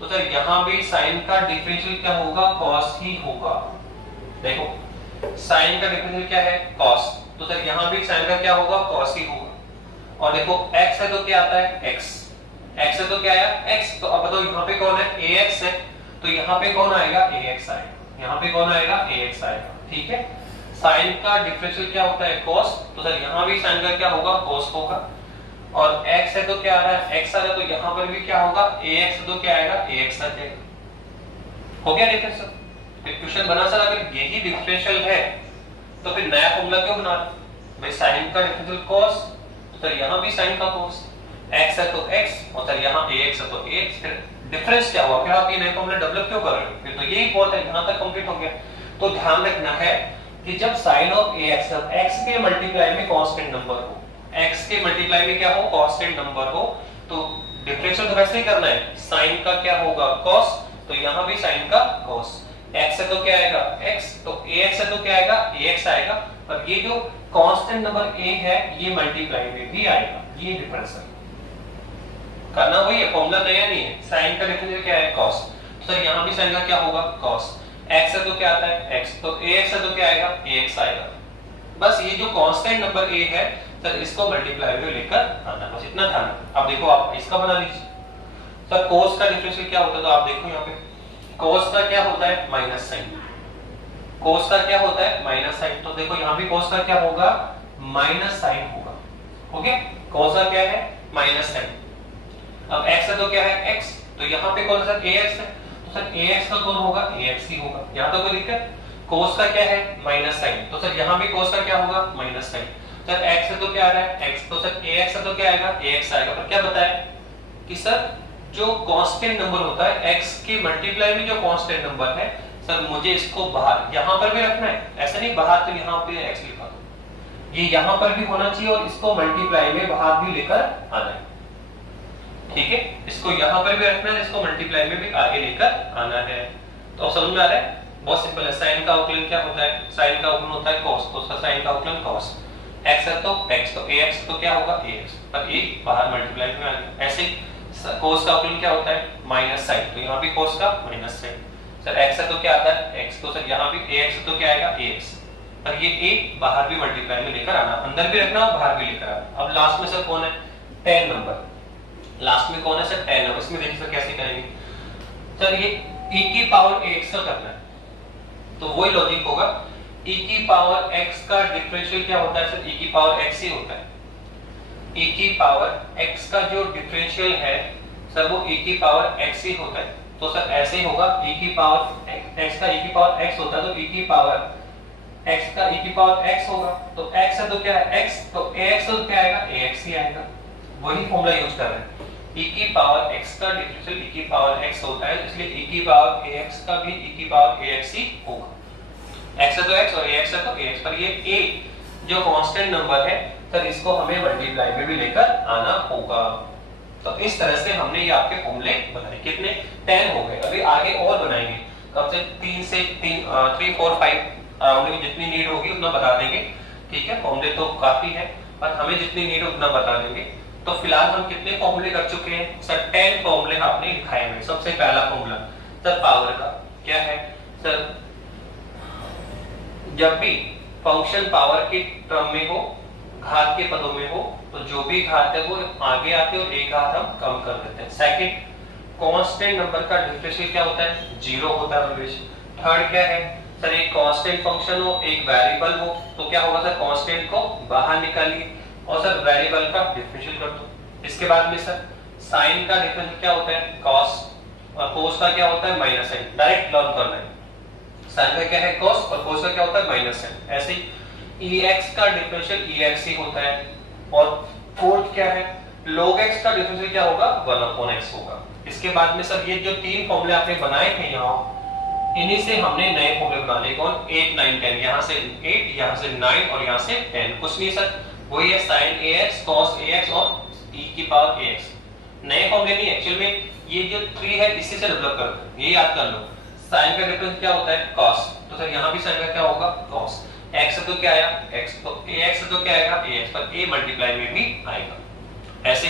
तो सर यहाँ भी sin का डिफरेंशियल क्या होगा? cos ही होगा। देखो साइन का डिफरेंशियल क्या है cos, तो सर यहाँ भी साइन का क्या होगा cos ही होगा। और देखो x है तो क्या आता है x, x है तो क्या आया x, तो अब बताओ यहाँ पे कौन है ax है, तो यहाँ पे कौन आएगा ax आएगा, यहाँ पे कौन आएगा ax आएगा, ठीक है। साइन का डिफरेंशियल क्या होता है cos, तो सर यहाँ भी साइन का क्या होगा cos होगा। और x है तो क्या आ रहा है x आ रहा है, तो यहाँ पर भी क्या होगा ax है तो क्या आएगा ax आ जाएगा। हो गया डिफरेंशियल। क्वेश्चन बना सर अगर यही डिफरेंशियल है तो फिर नया फॉर्मूला क्यों बना रहे भाई, साइन का डिफरेंशियल cos, तो सर यहाँ भी साइन का cos, x है तो x और सर यहाँ ax है तो ax, फिर डिफरेंस क्या हुआ, फिर आप ये नए फॉर्मूला डेवलप क्यों कर रहे हो, फिर तो यही बहुत है, यहाँ तक कंप्लीट हो गया। तो ध्यान रखना है कि जब साइन ऑफ ax x के मल्टीप्लाई में कांस्टेंट नंबर हो, x के मल्टीप्लाई में क्या हो कांस्टेंट नंबर हो, तो डिफरेंशियल तो वैसे ही करना है, साइन का क्या होगा cos, तो यहाँ भी साइन का cos, x है तो क्या आएगा x, तो ax है तो क्या आएगा ax आएगा। और ये जो कांस्टेंट नंबर a है ये मल्टीप्लाई में भी आएगा, ये डिफरेंस है, करना वही है, फॉर्मूला नया नहीं है। साइन का डिफरेंशियल क्या है cos, तो सर यहाँ भी साइन का क्या होगा cos, x है तो क्या आता है x, तो ax है तो क्या आएगा ax आएगा। बस ये जो कांस्टेंट नंबर a है सर इसको मल्टीप्लाई में लेकर आना, बस इतना ध्यान रखना। अब देखो आप इसका बना लीजिए सर, cos का डिफरेंशियल क्या होता है, तो आप देखो यहाँ पे cos का क्या होता है माइनस साइन, cos का क्या होता है माइनस साइन, तो देखो यहाँ भी cos का क्या होगा माइनस साइन होगा, हो गया। cos का क्या है माइनस साइन। अब x है तो क्या है x, तो यहाँ पे कौन सा ax है, तो सर ax का कौन होगा ax ही होगा, यहाँ तो कोई दिक्कत। cos का क्या है माइनस साइन, तो सर यहाँ भी cos का क्या होगा माइनस साइन। सर x है तो क्या आ रहा है x, तो सर ax है तो क्या आएगा ax आएगा। पर क्या बताया कि सर जो कांस्टेंट नंबर होता है x के मल्टीप्लाई में जो कांस्टेंट नंबर है सर मुझे इसको बाहर यहाँ पर भी रखना है, ऐसा नहीं बाहर तो यहाँ पे x लिखा दो, ये यहाँ पर भी होना चाहिए और इसको मल्टीप्लाई में बाहर भी लेकर आना है, ठीक है। इसको यहाँ पर भी रखना है, इसको मल्टीप्लाई में भी आगे लेकर आना है। तो समझ में आ रहा है, बहुत सिंपल है। साइन का अवकलन क्या होता है, साइन का अवकलन होता है cos, तो उसका साइन का अवकलन cos, x है तो x, तो ax तो क्या होगा ax, पर a बाहर मल्टीप्लाई में आ गया। ऐसे cos का अवकलन क्या होता है माइनस साइन, तो यहाँ भी cos का माइनस साइन। सर x है तो क्या आता है x, तो सर यहाँ भी ax है तो क्या आएगा ax, पर ये a बाहर भी मल्टीप्लाई में लेकर आना, अंदर भी रखना और बाहर भी लेकर आना। अब लास्ट में सर कौन है 10 नंबर, लास्ट में कौन है सर 10 नंबर। इसमें देखिए सर कैसे करेंगे, सर ये e की पावर ax का करना है, तो वही लॉजिक होगा। e की पावर x का डिफरेंशियल क्या होता है सर, e की पावर x ही होता है। e की पावर x का जो डिफरेंशियल है सर वो e की पावर x ही होता है, तो सर ऐसे ही होगा e की पावर x का e की पावर x होता है, तो e की पावर x का e की पावर x होगा, तो x है तो क्या है x, तो ax तो क्या आएगा ax ही आएगा, वही फॉर्मूला यूज कर रहे हैं। e की पावर x का डिफरेंशियल e की पावर x होता है, इसलिए e की पावर ax का भी e की पावर ax ही होगा। x है तो x और ax है तो ax, पर ये a जो कांस्टेंट नंबर है सर इसको हमें मल्टीप्लाई में भी लेकर आना होगा। तो इस तरह से हमने ये आपके फॉर्मूले बनाए, कितने 10 हो गए। अभी आगे और बनाएंगे, कब से 3 से 3 4 5 अराउंड जितनी नीड होगी उतना बता देंगे, ठीक है। फॉर्मूले तो काफी है पर हमें जितनी नीड उतना बता देंगे। तो फिलहाल हम कितने फॉर्मूले कर चुके हैं सर 10 फॉर्मूले आपने लिखाए हुए। सबसे पहला फॉर्मूला सर पावर का क्या है सर, जब भी फंक्शन पावर के टर्म में हो, घात के पदों में हो, तो जो भी घात है वो आगे आते और एक घात हम कम कर देते हैं। सेकंड, कांस्टेंट नंबर का डिफरेंशियल क्या होता है 0 होता है ऑलवेज। थर्ड क्या है सर, एक कांस्टेंट फंक्शन हो एक वेरिएबल हो तो क्या होगा सर, कांस्टेंट को बाहर निकालिए और सर वेरिएबल का डिफरेंशियल कर दो। इसके बाद में सर साइन का डिफरेंशियल क्या होता है cos, और cos का क्या होता है माइनस साइन। डायरेक्ट लर्न करना है, साइन का क्या है cos और cos का क्या होता है माइनस साइन। ऐसे ही ex का डिफरेंशियल ex ही होता है। और फोर्थ क्या है, log x का डिफरेंशियल क्या होगा 1/x होगा। इसके बाद में सर ये जो 3 फॉर्मूले आपने बनाए थे यहाँ, इन्हीं से हमने नए फॉर्मूले बना लिए। कौन 8 9 10, यहाँ से 8 यहाँ से 9 और यहाँ से 10। कुछ नहीं सर, वही है sin ax cos ax और e की पावर ax। नए फॉर्मूले नहीं, एक्चुअल में ये जो 3 है इसी से डेवलप करते हैं, ये याद कर लो। sin का डिफरेंस क्या होता है cos, तो सर यहाँ भी sin का क्या होगा cos। x तो क्या आया x, तो ax तो क्या आएगा ax, पर a मल्टीप्लाई में भी आएगा। ऐसे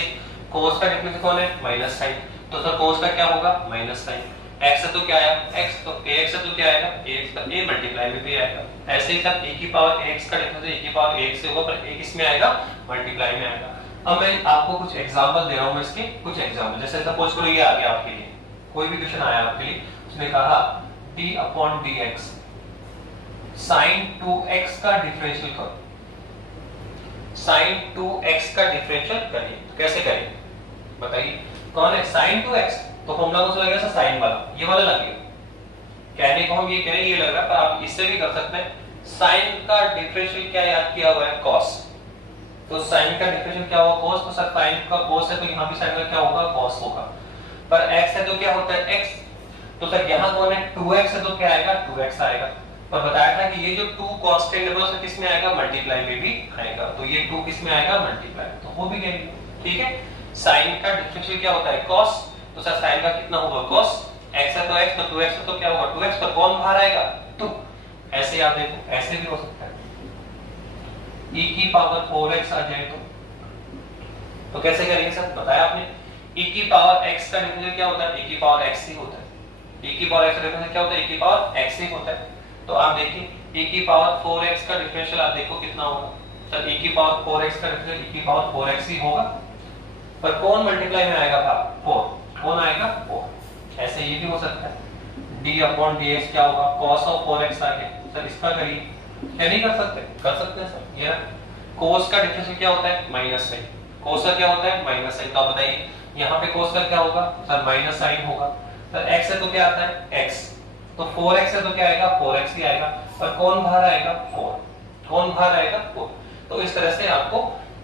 cos का डिफरेंस कौन है माइनस साइन, तो सर cos का क्या होगा माइनस साइन। x से तो क्या आया x, तो ax से तो क्या आएगा ax का a मल्टीप्लाई में भी आएगा। ऐसे ही सब a की पावर ax का डिफरेंस a की पावर ax से होगा, पर a किसमें आएगा मल्टीप्लाई में आएगा। अब मैं आपको कुछ एग्जांपल दे रहा हूं, मैं इसके कुछ एग्जांपल, जैसे सपोज करो ये आ गया आपके लिए, कोई भी क्वेश्चन आया आपके लिए, उसने कहा d upon dx sin 2x का डिफरेंशियल करो, sin 2x का डिफरेंशियल करिए। कैसे करेंगे बताइए, कौन है sin 2x, तो फॉर्मूला कौन सा लगेगा साइन वाला, ये वाला लगेगा। कहने को हम ये कह रहे हैं ये लग रहा है, पर आप इससे भी कर सकते हैं। साइन का डिफरेंशियल क्या याद किया हुआ है cos, तो साइन का डिफरेंशियल क्या होगा cos, तो सर साइन का cos है तो यहाँ भी साइन का क्या होगा cos होगा, पर x है तो क्या होता है x, तो सर यहाँ कौन है 2x है तो क्या आएगा 2x आएगा। पर बताया था कि ये जो 2 कांस्टेंट है वो किस में आएगा मल्टीप्लाई में भी आएगा, तो ये 2 किस में आएगा मल्टीप्लाई, तो वो भी करेंगे। ठीक है, साइन का डिफरेंशियल क्या होता है cos, तो सर साइन का कितना होगा cos, x है तो x, तो 2x है तो क्या होगा 2x, पर कौन बाहर आएगा 2। ऐसे आप देखो, ऐसे भी हो सकता है e की पावर 4x आ जाए तो कैसे करेंगे सर, बताया आपने e की पावर x का डिफरेंशियल क्या होता है e की पावर x ही होता है, e की पावर x का डिफरेंशियल क्या होता है e की पावर x ही होता है। तो आप देखिए e की पावर 4x का डिफरेंशियल आप देखो कितना होगा, सर e की पावर 4x का डिफरेंशियल e की पावर 4x ही होगा, पर कौन मल्टीप्लाई में आएगा 4, कौन आएगा 4। ऐसे ये भी हो सकता है d अपॉन dx क्या होगा cos ऑफ 4x आ गया, सर इसका करिए, क्या नहीं कर सकते, कर सकते हैं सर। ये cos का डिफरेंशियल क्या होता है माइनस साइन, cos का क्या होता है माइनस साइन, तो आप बताइए यहाँ पे cos का क्या होगा सर माइनस साइन होगा, सर x है तो क्या आता है x, तो 4x है तो क्या आएगा 4x ही आएगा, पर कौन बाहर आएगा 4, कौन बाहर आएगा 4। तो इस तरह से आपको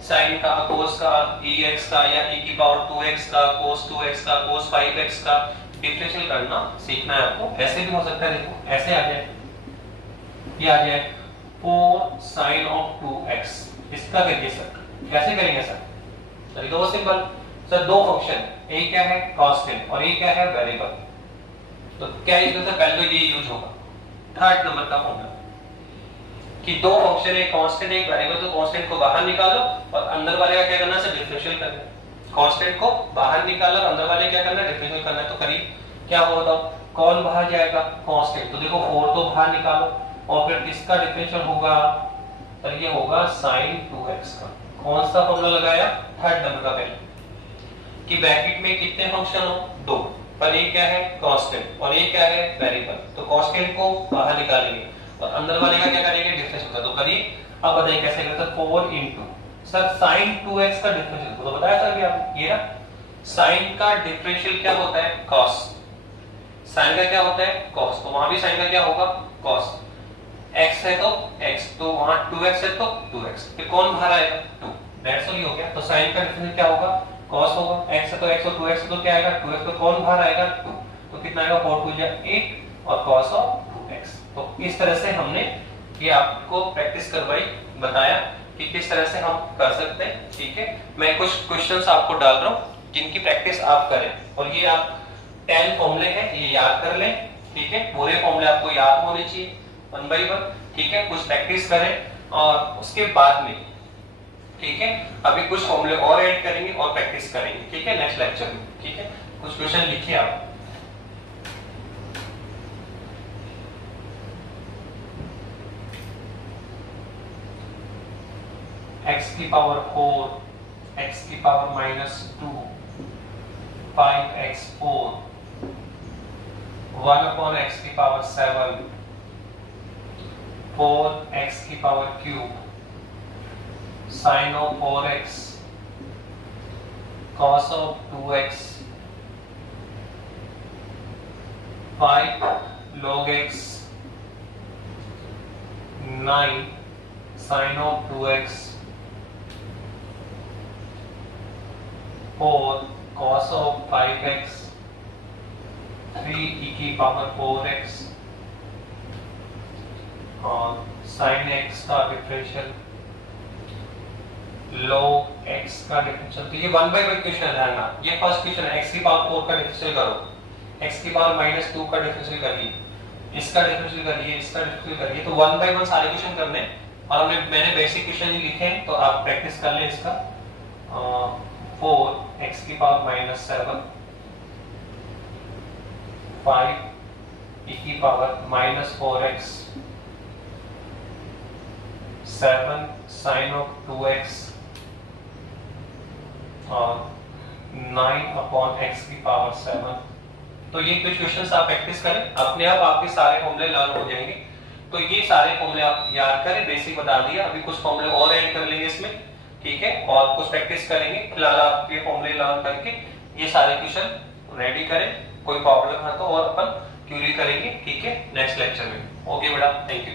sin का cos का ex का या e की पावर 2x का cos 2x का cos 5x का डिफरेंशियल करना सीखना है आपको। ऐसे भी हो सकता है, देखो ऐसे आ जाए, ये आ जाए 4 sin of 2x, इसका करिए सर, कैसे करेंगे सर, तरीका बहुत सिंपल सर, दो फंक्शन, एक क्या है कांस्टेंट और एक क्या है वेरिएबल, तो क्या इसमें से पहले तो ये यूज होगा थर्ड नंबर का फॉर्मूला कि दो फंक्शन एक कांस्टेंट एक वेरिएबल, तो कांस्टेंट को बाहर निकालो और अंदर वाले का क्या करना है डिफरेंशियल करना है, कांस्टेंट को बाहर निकालो और अंदर वाले क्या करना है डिफरेंशियल करना है। तो करिए क्या होगा, कौन बाहर जाएगा कांस्टेंट, तो देखो 4 तो बाहर निकालो और फिर किसका डिफरेंशियल होगा, तो ये होगा sin 2x का। कौन सा फॉर्मूला लगाया थर्ड नंबर का पहले, कि ब्रैकेट में कितने फंक्शन हो दो, पर एक क्या है कांस्टेंट और एक क्या है वेरिएबल, तो कांस्टेंट को बाहर निकालेंगे और अंदर वाले का क्या करेंगे डिफरेंशियल। तो करिए अब बताइए कैसे करते हैं, 4 into सर sin 2x का डिफरेंशियल तो बताया था अभी आप, ये ना sin का डिफरेंशियल क्या होता है cos, sin का क्या होता है cos, तो वहां भी sin का क्या होगा cos, x है तो x, तो वहां 2x है तो 2x, फिर कौन बाहर आएगा 2, दैट्स ऑल ही हो गया। तो sin का डिफरेंशियल क्या होगा cos होगा, x है तो x और 2x है तो क्या आएगा 2x, तो कौन बाहर आएगा 2, तो कितना आएगा 4 2 8 और cos ऑफ 2x। तो इस तरह से हमने ये आपको प्रैक्टिस करवाई, बताया कि किस तरह से हम कर सकते हैं। ठीक है, मैं कुछ क्वेश्चंस आपको डाल रहा हूं जिनकी प्रैक्टिस आप करें, और ये आप 10 फॉर्मूले हैं ये याद कर लें। ठीक है, पूरे फॉर्मूले आपको याद होने चाहिए 1 by 1। ठीक है, कुछ प्रैक्टिस करें और उसके बाद में ठीक है अभी कुछ फॉर्मूले और ऐड करेंगे और प्रैक्टिस करेंगे। ठीक है, नेक्स्ट लेक्चर में। ठीक है, कुछ क्वेश्चन लिखिए आप। x की पावर 4, x की पावर -2, 5x4, 1 upon x की पावर 7, 4x की power cube, sin of 4x, cos of 2x, 5 log x, 9 sin of 2x, 4 cos of 5x, 3 e की पावर 4x और sin x का differential, log x का differential. तो ये 1 by 1 question है ना, ये फर्स्ट क्वेश्चन है, x की पावर 4 का डिफरेंशियल करो, x की पावर -2 का डिफरेंशियल करिए, इसका डिफरेंशियल करिए, इसका डिफरेंशियल करिए। तो 1 by 1 सारे क्वेश्चन करने, और मैंने बेसिक क्वेश्चन ही लिखे हैं तो आप प्रैक्टिस कर लें इसका। 4 x की पावर -7, 5 e की power -4x 7 sin of 2x और 9/x की पावर 7। तो ये कुछ क्वेश्चंस आप प्रैक्टिस करें, अपने आप आपके सारे फॉर्मूले लर्न हो जाएंगे। तो ये सारे फॉर्मूले आप याद करें, बेसिक बता दिया, अभी कुछ फॉर्मूले और ऐड कर लेंगे इसमें, ठीक है, और कुछ प्रैक्टिस करेंगे। फिलहाल आप ये फॉर्मूले लर्न करके ये सारे क्वेश्चन रेडी करें, कोई प्रॉब्लम है तो और अपन क्यूरी करेंगे, ठीक है, नेक्स्ट लेक्चर में। ओके बेटा, थैंक यू।